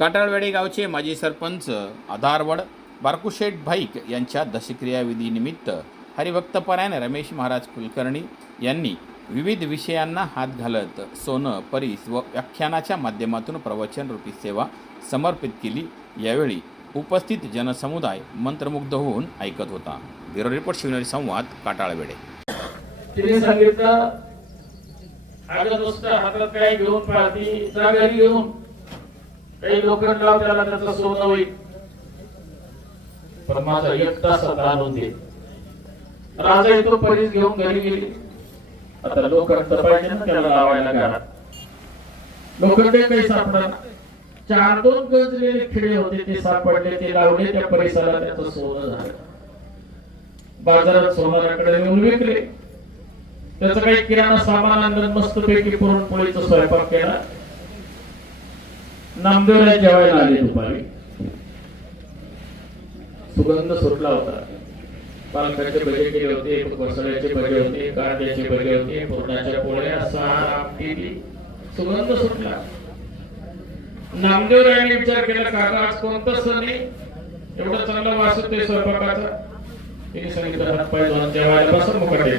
काटाळवेडे गावचे माजी सरपंच आधारवड बारकुशेठ भाईक यांच्या दशक्रियाविधीनिमित्त हरिभक्तपरायण रमेश महाराज कुलकर्णी यांनी विविध विषयांना हात घालत सोनं परीस व व्याख्यानाच्या माध्यमातून प्रवचन रूपी सेवा समर्पित केली. यावेळी उपस्थित जनसमुदाय मंत्रमुग्ध होऊन ऐकत होता. ब्युरो रिपोर्ट शिवनेरी संवाद काटाळवेडे तिने सांगितलं हातात घेऊन पाहती घेऊन काही लोखंड लाव त्याला त्याचं सोनं होईल. पण माझा एक तास होते राजा येतो परीस घेऊन घरी गेली. आता लोखंड पाहिजे ना त्याला लावायला घरात. लोखंड काही सापडा चार दोन गजलेले खिळे होते ते सापडले ते लावले त्या परिसरात त्याचं सोनं झालं. बाजारात सोनाराकडे नेऊन विकले. त्याचं काही किराणा सामान आणलं मस्तपैकी पुरणपोळीचा स्वयंपाक केला. नामदेवला जेवायला आले दुपारी. सुगंध सुटला होता. पालकाचे भजे केले होते घोसळ्याचे भजे होते कांद्याचे भजे होते पुरणाच्या पोळ्या सार सुगंध सुटला नामदेवरायांनी विचार केला काका आज कोणता सण आहे? एवढा चांगला वास येतोय स्वयंपाकाचा. तिने सांगितलं हातपाय धुवून जेवायला बसून मुकाटे.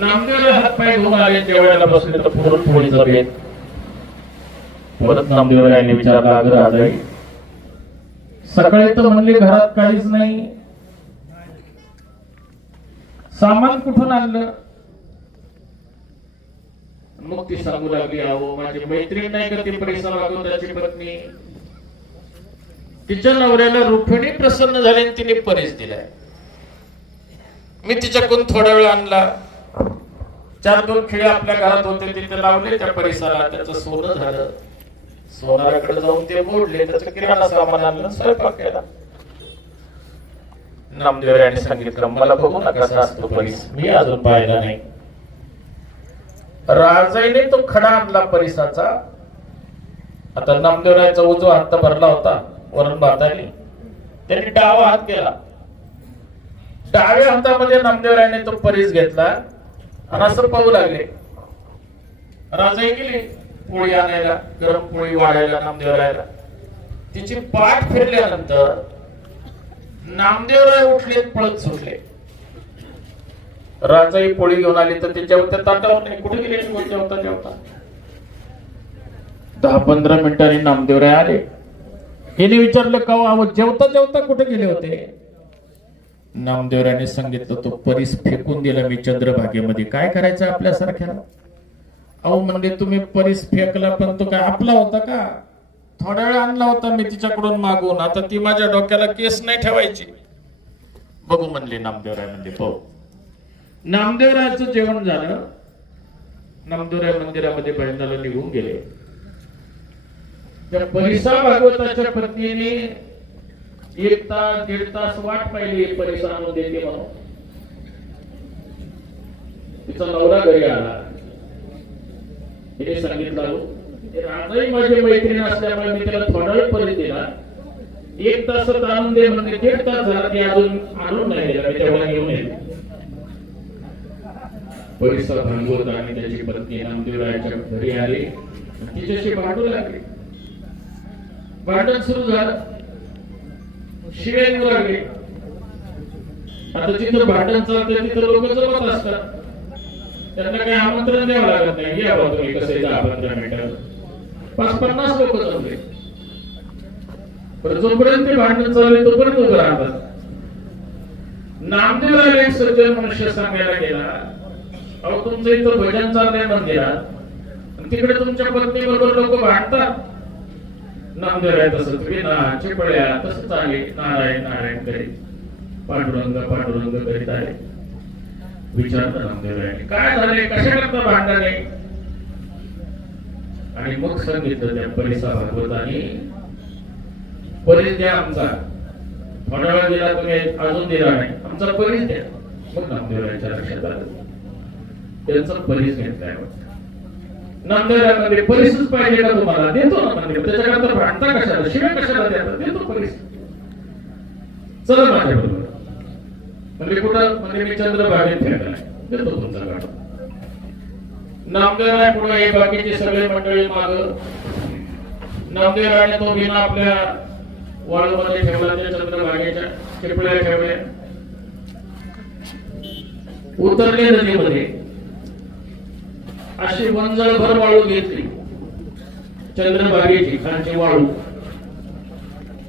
नामदेवला हातपाय धुवून आले जेवायला बसले तर पुरणपोळीचा बेत. परत नामदेवरायांनी विचारला अगं राजाई सकाळी तर म्हणले घरात काहीच नाही. सामान कुठून आणलं? मग ती सांगू लागली अहो माझी मैत्रीण नाही का ती पैसा त्याची पत्नी? तिच्या नवऱ्याला रुक्मिणी प्रसन्न झाली आणि तिने परीस दिलाय. मी तिच्याकडून थोडा वेळ आणला. चार दोन खेळ आपल्या घरात होते तिथे लावले त्या परिसरात त्याचं सोनं झालं. सोनाराकडे जाऊन ते मोडले त्याचं किराणा सामान आणलं स्वयंपाक केला. नामदेव यांनी सांगितलं मला बघू नका असतो परीस मी अजून पाहिला नाही. राजाईने तो खडा आणला परिसाचा. आता नामदेवरायचा उजवा हात भरला होता वरून भाताने. त्यांनी डावा हात केला. डाव्या हातामध्ये नामदेवरायाने तो परीस घेतला आणि असं पाहू लागले. राजाई गेली. पोळी आणायला गरम पोळी वाढायला नामदेवरायाला तिची पाठ फिरल्यानंतर नामदेवराय उठले पळत सुटले. राजाई पोळी घेऊन आली तर ते ताटावर नाही कुठे गेले जेवता जेवता दहा पंधरा मिनिटांनी नामदेवराय आले. हिने विचारलं का जेवता जेवता कुठे गेले होते? नामदेवराने सांगितलं तो परीस फेकून दिला मी चंद्रभागेमध्ये. काय करायचं आपल्यासारख्याला? अहो म्हणजे तुम्ही परीस फेकला पण तो काय आपला होता का? थोडा वेळ आणला होता मी तिच्याकडून मागून. आता ती माझ्या डोक्याला केस नाही ठेवायची. बघू म्हणले नामदेवराय म्हणजे पाहू हो. नामदेवरायाचं जेवण झालं. नामदेवराय मंदिरामध्ये भजनाला निघून गेले. त्या परिसा भागवताच्या पत्नीने एक तास दीड तास वाट पाहिली परिसा आणून म्हणून. तिचा नवरा घरी आला. हे सांगितलं. "अहो, हे राजाही माझी मैत्रीण असल्यामुळे मी त्याला थोडा परत दिला. एक तासात आणून दे म्हणजे दीड तास झाला ते अजून आणून नाही दिला. मी तेव्हा घेऊन येईल. परिसर भांगवत आणि त्याची पत्नी नामदेवरायाच्या घरी आली. तिच्याशी भांडू लागले. भांडण सुरू झालं. शिव्या लागले. आता जिथं भांडण चालतं तिथं लोक जमत असतात. त्यांना काही आमंत्रण द्यावं लागत नाही. या बाबा तुम्ही कसे दहा पंधरा पाच पन्नास लोक जमले. पण जोपर्यंत ते भांडण चालले तोपर्यंत उभं राहतात. नामदेवराला एक सज्जन मनुष्य सांगायला गेला अहो तुमचं इथं भजन चाललंय मंदिरात. तिकडे तुमच्या पत्नी बरोबर लोक भांडतात. नामदेव आहे तसं तुम्ही ना चिपळ्या तसंच आहे नारायण नारायण करीत. पांडुरंग पांडुरंग करीत आहे. विचारलं नामदेव आहे काय झाले कशाकरता भांडणे आणि मग सांगितलं त्या परिसा भागवताने परिस द्या आमचा. थोडा वेळ दिला तुम्ही अजून दिला नाही. आमचा परीस द्या मग नामदेवरायांच्या लक्षात आलं त्यांचा परिस घेतलाय नामदेवरामध्ये परिसच पाहिजे का तुम्हाला? देतो ना मंदिर त्याच्याकडे भांडता कशाला? शिवाय कशाला देतो परिस. चला माझ्याबरोबर म्हणजे कुठं म्हणजे मी चंद्रभागेत फिरलाय देतो तुमचा नामदेव नामदेवराय पुढे हे बाकीचे सगळे मंडळी माग नामदेवराने तो बिना आपल्या वाळूमध्ये ठेवला त्या चंद्रभागेच्या चिपळ्या ठेवल्या उतरले नदीमध्ये अशी वंजळभर वाळू घेतली चंद्रभागेची खालची वाळू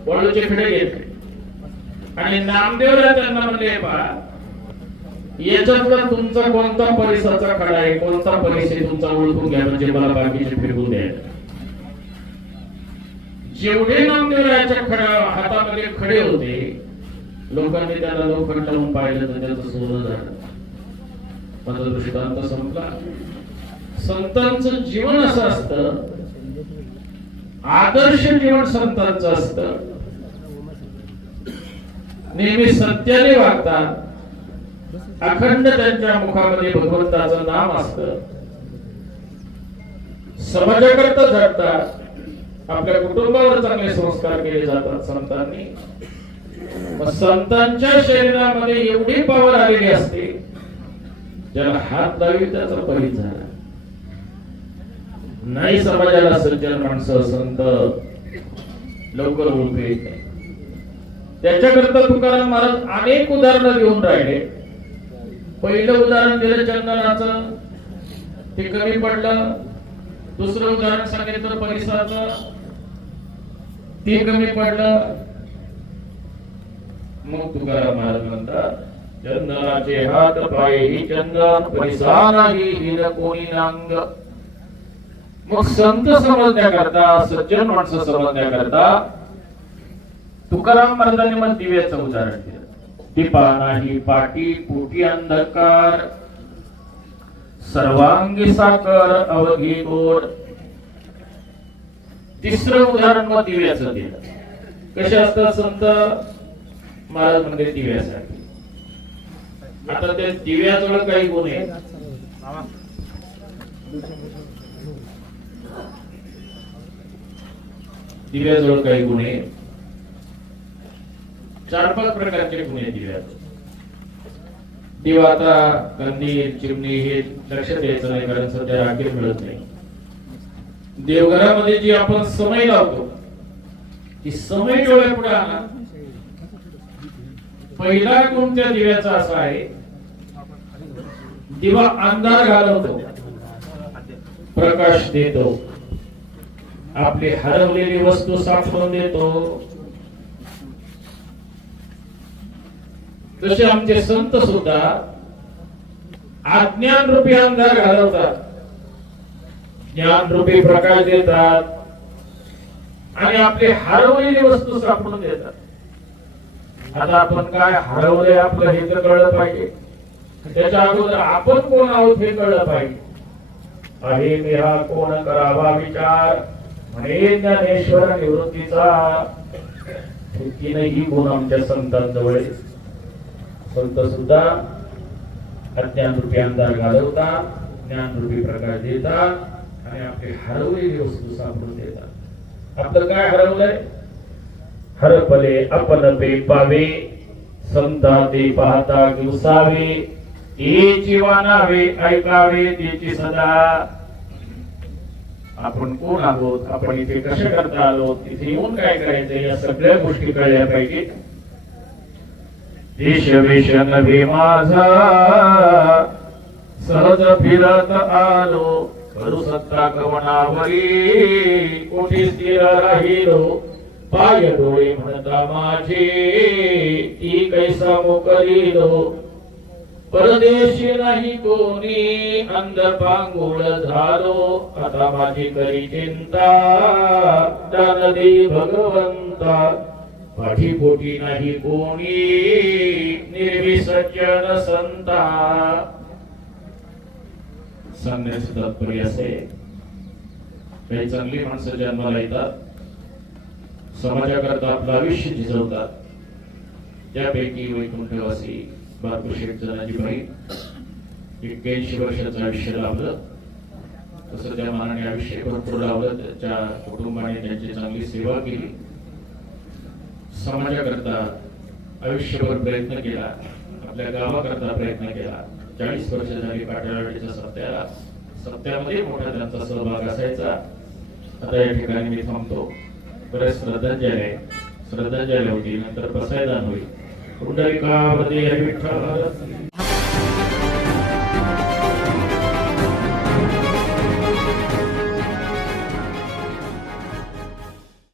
वाळूचे फिडे घेतले आणि नामदेवला त्यांना म्हणले पा याच्यातलं तुमचा कोणता परिसरचा खडा आहे? कोणता परिसर तुमचा ओळखून घ्या म्हणजे मला बाकीचे फिरवून द्या. जेवढे नामदेवराच्या खडा हातामध्ये खडे होते लोकांनी त्याला लोखंड लावून पाहिलं तर त्याचं सोनं झालं. माझा दृष्टांत संपला. संतांचं जीवन असं असतं आदर्श जीवन संतांचं असतं नेहमी सत्याने वागतात. अखंड त्यांच्या मुखामध्ये भगवंताचं नाम असतं. समाजाकरता झटतात आपल्या कुटुंबावर चांगले संस्कार केले जातात संतांनी. संतांच्या शरीरामध्ये एवढी पावर आलेली असते ज्याला हात लावी त्याचा बळी झाला. नाही समाजाला सज्जन माणसं संत लवकर ओळखू येत नाही त्याच्याकरता तुकाराम महाराज अनेक उदाहरणं देऊन राहिले. पहिलं उदाहरण दिलं चंदनाचं. ते कमी पडलं. दुसरं उदाहरण सांगितलं परिसराचं. ते कमी पडलं. मग तुकाराम महाराज म्हणतात चंदनाचे हात पाय ही चंदन परिसाराही हिन कोणी नांग. मग संत समजण्याकरता सज्जन माणसं समजण्याकरता तुकाराम महाराजांनी मग दिव्याचं उदाहरण दिलं. दीपा नाही पाटी पोटी अंधकार. सर्वांगी साकर अवघी गोड. तिसरं उदाहरण मग दिव्याचं दिलं. कसे असतात संत? महाराज म्हणजे दिव्यासाठी आता ते दिव्याजवळ काही गुण आहे दिव्याजवळ काही गुण आहे चार पाच प्रकारचे गुन्हे दिले जातात. दिवा आता कंदील चिमणी हे लक्षात द्यायचं नाही कारण सध्या राखीव मिळत नाही. देवघरामध्ये जी आपण समय लावतो ती समय डोळ्यापुढे आला पहिला गुण त्या दिव्याचा असा आहे? दिवा अंधार घालवतो. प्रकाश देतो. आपली हरवलेली वस्तू सापडून देतो. तसे आमचे संत सुद्धा अज्ञान रूपी अंधार घालवतात. ज्ञान रूपी प्रकाश देतात. आणि आपली हरवलेली वस्तू सापडून देतात. आता आपण काय हरवलंय आपलं हे तर कळलं पाहिजे. त्याच्या अगोदर आपण कोण आहोत हे कळलं पाहिजे. अरे मी हा कोण करावा विचार? म्हणे ज्ञानेश्वर निवृत्तीचा. ही गुण आमच्या संतांजवळ संत सुद्धा अज्ञान रूपी अंधार घालवतात ज्ञान रूपी प्रकाश देतात आणि आपली हरवलेली वस्तू सापडून देतात. आपलं काय हरवलंय? हरपले आपण पे पावे समता ते पाहता दिवसावे येची वानावे ऐकावे त्याची सदा. आपण कोण आहोत? आपण इथे कसे करता आलो इथे येऊन काय करायचं या सगळ्या गोष्टी कळल्या पाहिजेत देश वेश माझा. सहज फिरत आलो करू सत्ता कवनावरी कोठी स्थिर राहिलो पाय डोळे म्हणता माझी. ती कैसा मोकरिलो परदेशी नाही कोणी अंध पांगुळ झालो. आता माझी करी चिंता दान दे भगवंता. पाठीपोटी नाही कोणी निर्विसज्जन संता. सांगण्याचे तात्पर्य असे. काही चांगली माणसं जन्माला येतात. समाजाकरता आपलं आयुष्य झिजवतात त्यापैकी वैकुंठवासी बारकू शेठ जनाजी भाई. एक्क्याऐंशी वर्षाचं आयुष्य लाभलं. तसं त्या मानाने आयुष्य भरपूर लावलं त्याच्या कुटुंबाने त्यांची चांगली सेवा केली. समाजाकरता आयुष्यभर प्रयत्न केला. आपल्या गावाकरता प्रयत्न केला. चाळीस वर्ष झाली पाटलावाडीच्या सत्याला सत्यामध्ये मोठा त्यांचा सहभाग असायचा. आता या ठिकाणी मी थांबतो. बरेच श्रद्धांजली आहे. श्रद्धांजली होती नंतर प्रसायदान होईल. पुंडलिका का विठ्ठल